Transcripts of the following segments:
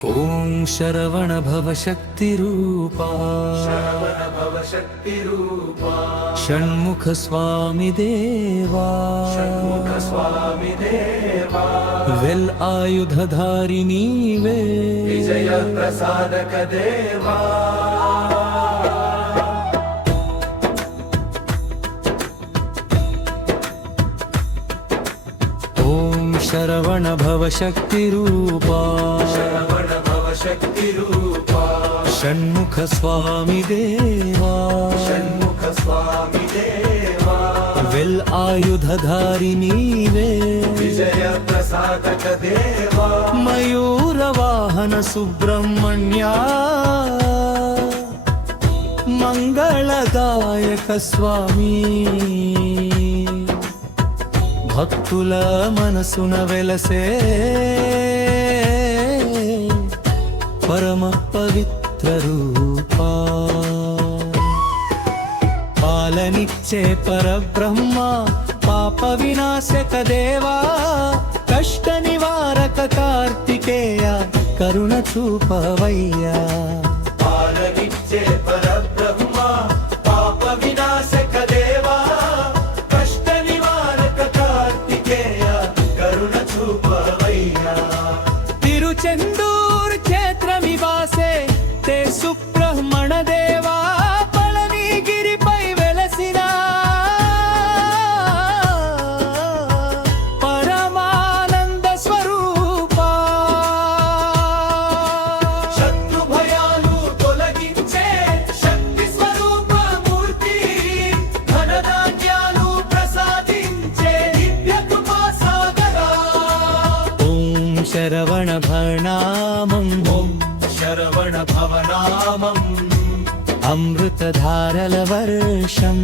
ఓం శరవణ భవ శక్తి రూపా షణ్ముఖ స్వామి దేవా వెల్ ఆయుధధారి నీవే విజయ ప్రసాదక దేవా ఓం శరవణ భవ శక్తి రూపా శక్తి రూపా షణ్ముఖ స్వామి దేవా షణ్ముఖ స్వామి దేవా వెల్ ఆయుధధారి నీవే విజయ ప్రసాదక దేవా మయూర వాహన సుబ్రహ్మణ్య మంగళదాయక స్వామి భక్తుల మనసున వెలసే పరమ పవిత్ర రూపా పాలనిచ్చే పరబ్రహ్మ పాప వినాశక దేవా కష్ట నివారక కార్తికేయ కరుణ చూపవయ్యా పాలనిచ్చే పరబ్రహ్మ పాప వినాశక దేవా కష్ట నివారక కార్తికేయ కరుణ చూపవయ్యా తిరుచెందూర్ క్షేత్రమివాసే తే సుబ్రహ్మణ దేవా పళనిగిరిపై వెలసిన పరమానంద స్వరూపా శత్రు భయాలు తొలగించే శక్తి స్వరూప మూర్తి ధనధాన్యాలు ప్రసాదించే దివ్య కృపా సాగరా ఓం శరవణ భణామం శరవణ భవనామం అమృతధారల వర్షం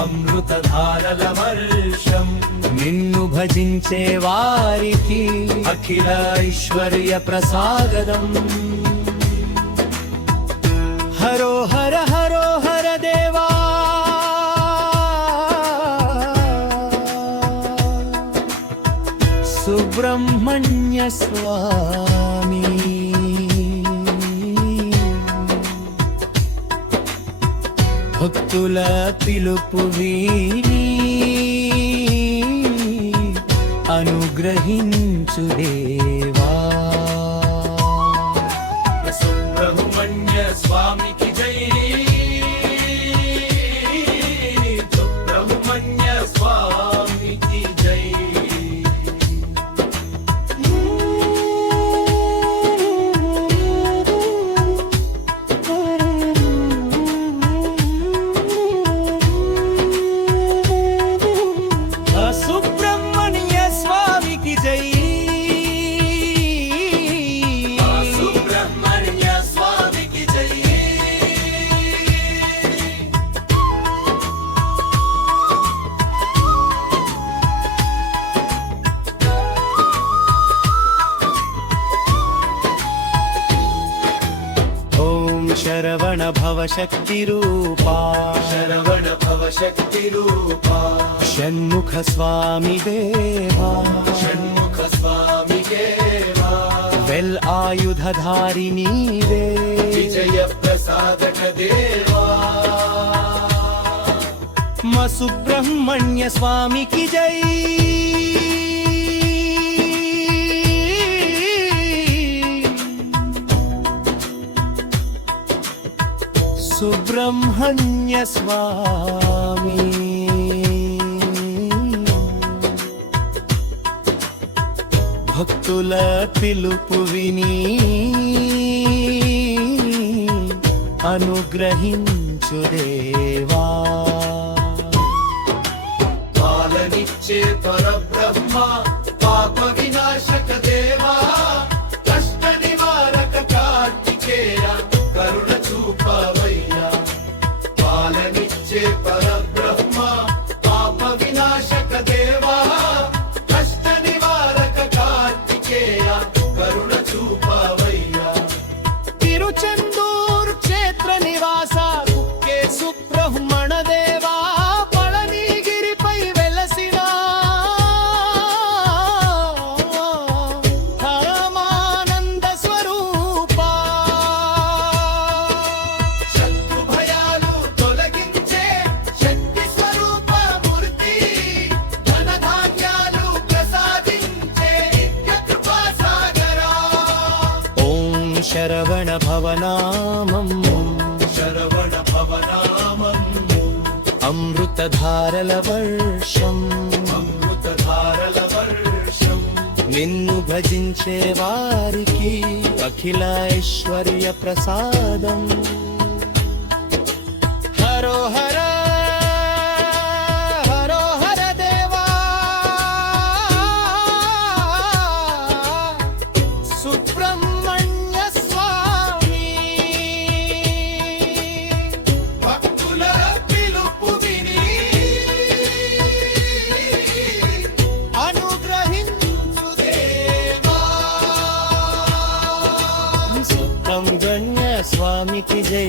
అమృతధారల వర్షం నిన్ను భజించే వారికి అఖిల ఐశ్వర్య ప్రసాదం హరో హర హరో హర దేవా సుబ్రహ్మణ్య స్వామి భక్తుల పిలుపు విని అనుగ్రహించు దేవా సుబ్రహ్మణ్య స్వామికి జై సుబ్రహ్మణ్య స్వామికి జై సుబ్రహ్మణ్య స్వామికి జై సుబ్రహ్మణ్య స్వామికి జై ఓం శరవణ భవ శక్తి రూపా శరవణ భవ శక్తి రూపా షణ్ముఖ స్వామి దేవా షణ్ముఖ స్వామి దేవా వెల్ ఆయుధధారి నీవే విజయ ప్రసాదక దేవా మా సుబ్రహ్మణ్య స్వామికి జై సుబ్రహ్మణ్య స్వామి భక్తుల పిలుపు విని అనుగ్రహించు దేవా పాలనిచ్చే పరబ్రహ్మ పాప వినాశక దేవా కష్ట నివారక కార్తికేయ కరుణ చూపవయ్యా పాలనిచ్చే పరబ్రహ్మ పాప వినాశక దేవా కష్ట నివారక కార్తికేయ కరుణ చూపవయ్యా తిరుచెందూర్ క్షేత్ర నివాస కుక్కే సుబ్రహ్మణ దేవా శరవణ భవనామం శరవణ భవనామం అమృతధారల వర్షం అమృతధారల వర్షం నిన్ను భజించే వారికి అఖిల ఐశ్వర్య ప్రసాదం హరో హర హరో హర దేవా సుబ్రహ్మణ్య స్వామి భక్తుల పిలుపు విని అనుగ్రహించు దేవా సుబ్రహ్మణ్య స్వామికి జై